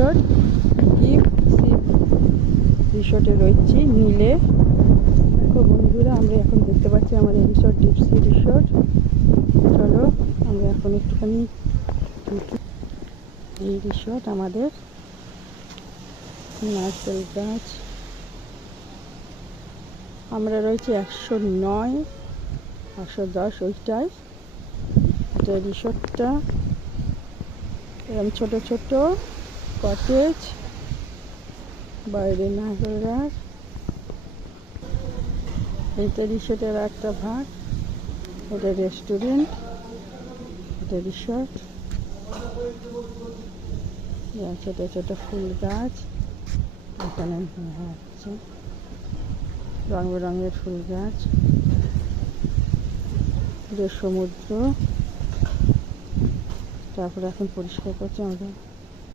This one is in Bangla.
রিসোর্ট ডিপ সি রিসোর্টে রয়েছি নীলে। দেখো বন্ধুরা, আমরা এখন দেখতে পাচ্ছি আমাদের রিসোর্ট ডিপ সি রিসোর্ট। চলো আমরা এখন একটুখানি এই রিসোর্ট আমাদের নারকেল গাছ। আমরা রয়েছি 109 110 ওইটাই। এটা রিসোর্টটা এরকম ছোট ছোট কটেজ, বাইরে নারকেল গাছ। এইটা রিসোর্টের একটা ভাগ, এটা রেস্টুরেন্ট, এটা রিসোর্ট। ছোট ছোট ফুল গাছ এখানে হচ্ছে, রং বেরঙের ফুল গাছ। সমুদ্র, তারপরে এখন পরিষ্কার করছে আমাদের